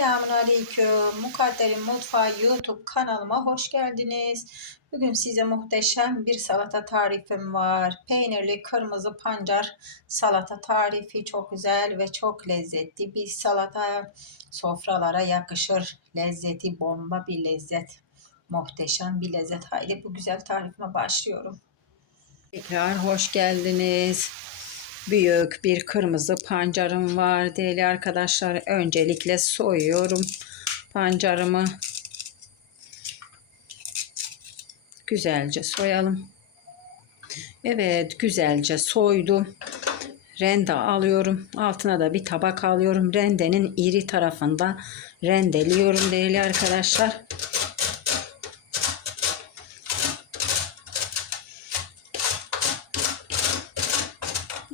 Selamun Aleyküm. Mukadder'in Mutfağı YouTube kanalıma hoş geldiniz. Bugün size muhteşem bir salata tarifim var. Peynirli kırmızı pancar salata tarifi çok güzel ve çok lezzetli bir salata. Sofralara yakışır. Lezzeti bomba bir lezzet. Muhteşem bir lezzet. Haydi bu güzel tarifime başlıyorum. Tekrar hoş geldiniz büyük bir kırmızı pancarım var değerli arkadaşlar. Öncelikle soyuyorum pancarımı. Güzelce soyalım. Evet güzelce soydum. Rende alıyorum. Altına da bir tabak alıyorum. Rendenin iri tarafında rendeliyorum değerli arkadaşlar.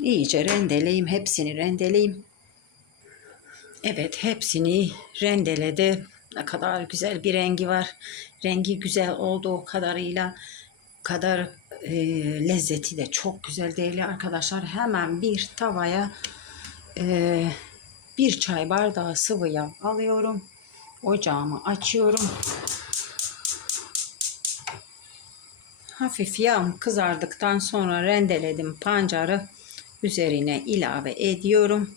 İyice rendeleyeyim. Hepsini rendeleyeyim. Evet hepsini rendeledi. Ne kadar güzel bir rengi var. Rengi güzel olduğu kadarıyla kadar e, lezzeti de çok güzel değerli arkadaşlar. Hemen bir tavaya e, bir çay bardağı sıvı yağ alıyorum. Ocağımı açıyorum. Hafif yağım kızardıktan sonra rendeledim pancarı üzerine ilave ediyorum.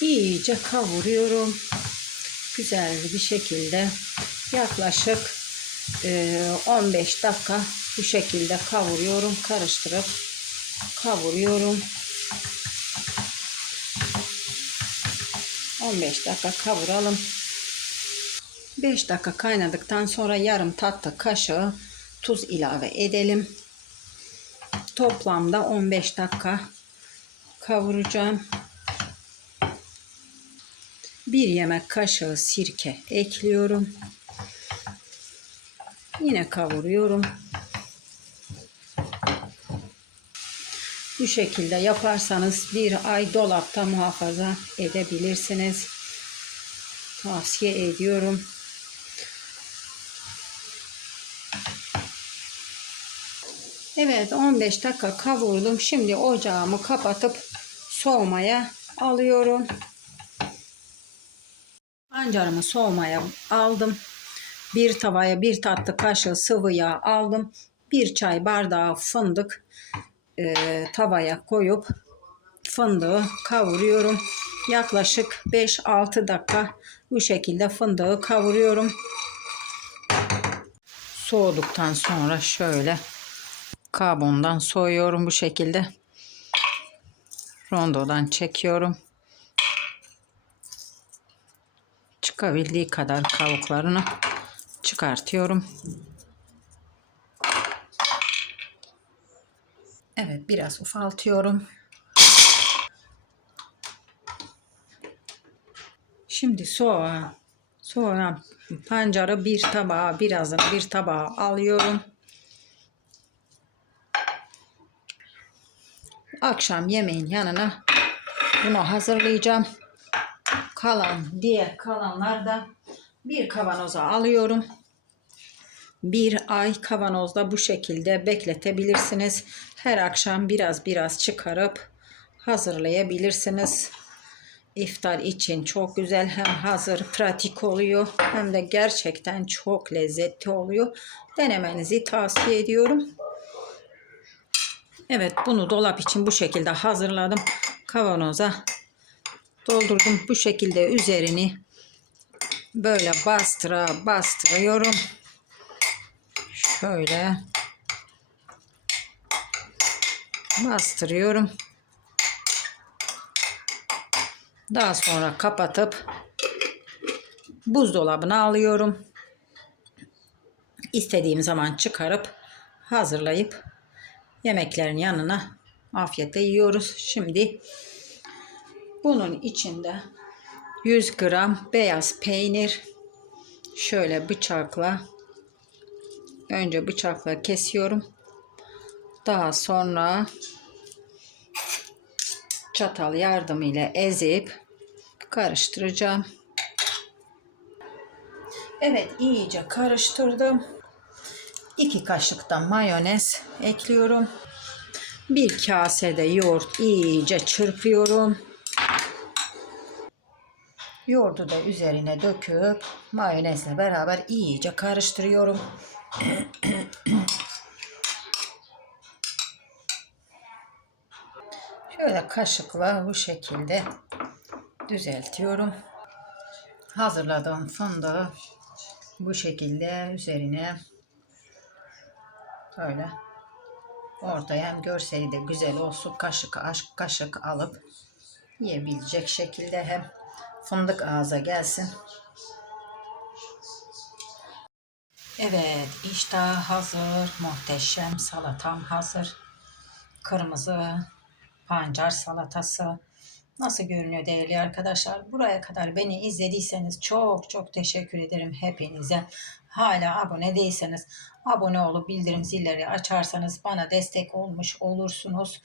İyice kavuruyorum. Güzel bir şekilde yaklaşık 15 dakika bu şekilde kavuruyorum. Karıştırıp kavuruyorum. 15 dakika kavuralım. 5 dakika kaynadıktan sonra yarım tatlı kaşığı tuz ilave edelim. Toplamda 15 dakika kavuracağım. 1 yemek kaşığı sirke ekliyorum. Yine kavuruyorum. Bu şekilde yaparsanız bir ay dolapta muhafaza edebilirsiniz. Tavsiye ediyorum. Evet 15 dakika kavurdum. Şimdi ocağımı kapatıp soğumaya alıyorum. Pancarımı soğumaya aldım. Bir tavaya bir tatlı kaşığı sıvı yağ aldım. Bir çay bardağı fındık e, tavaya koyup fındığı kavuruyorum. Yaklaşık 5-6 dakika bu şekilde fındığı kavuruyorum. Soğuduktan sonra şöyle kabuğundan soyuyorum bu şekilde. Rondodan çekiyorum. Çıkabildiği kadar kabuklarını çıkartıyorum. Evet biraz ufaltıyorum. Şimdi soğan, soğan pancarı bir tabağa birazını bir tabağa alıyorum. Akşam yemeğin yanına bunu hazırlayacağım. Kalan diğer kalanlar da bir kavanoza alıyorum bir ay kavanozda bu şekilde bekletebilirsiniz. Her akşam biraz biraz çıkarıp hazırlayabilirsiniz. İftar için çok güzel hem hazır pratik oluyor hem de gerçekten çok lezzetli oluyor. Denemenizi tavsiye ediyorum. Evet bunu dolap için bu şekilde hazırladım. Kavanoza doldurdum. Bu şekilde üzerini böyle bastıra bastırıyorum. Şöyle bastırıyorum. Daha sonra kapatıp buzdolabına alıyorum. İstediğim zaman çıkarıp hazırlayıp yemeklerin yanına afiyetle yiyoruz. Şimdi bunun içinde 100 gram beyaz peynir şöyle bıçakla Önce bıçakla kesiyorum. Daha sonra çatal yardımıyla ezip karıştıracağım. Evet iyice karıştırdım. 2 kaşık da mayonez ekliyorum. Bir kasede yoğurt iyice çırpıyorum. Yoğurdu da üzerine döküp mayonezle beraber iyice karıştırıyorum. Şöyle kaşıkla bu şekilde düzeltiyorum. Hazırladığım fındığı bu şekilde üzerine böyle ortaya hem görseli de güzel olsun kaşık kaşık alıp yiyebilecek şekilde hem fındık ağza gelsin. Evet işte hazır muhteşem salatam hazır. Kırmızı pancar salatası. Nasıl görünüyor değerli arkadaşlar? Buraya kadar beni izlediyseniz çok çok teşekkür ederim hepinize. Hala abone değilseniz abone olup bildirim zilleri açarsanız bana destek olmuş olursunuz.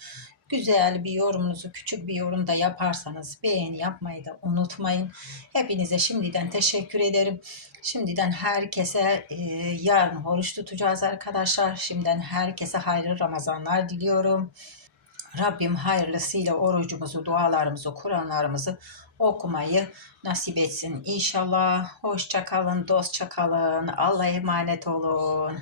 Güzel bir yorumunuzu küçük bir yorum da yaparsanız beğeni yapmayı da unutmayın. Hepinize şimdiden teşekkür ederim. Şimdiden herkese e, yarın oruç tutacağız arkadaşlar. Şimdiden herkese hayırlı Ramazanlar diliyorum. Rabbim hayırlısıyla orucumuzu, dualarımızı, Kur'anlarımızı okumayı nasip etsin. İnşallah. Hoşça kalın, dostça kalın. Allah'a emanet olun.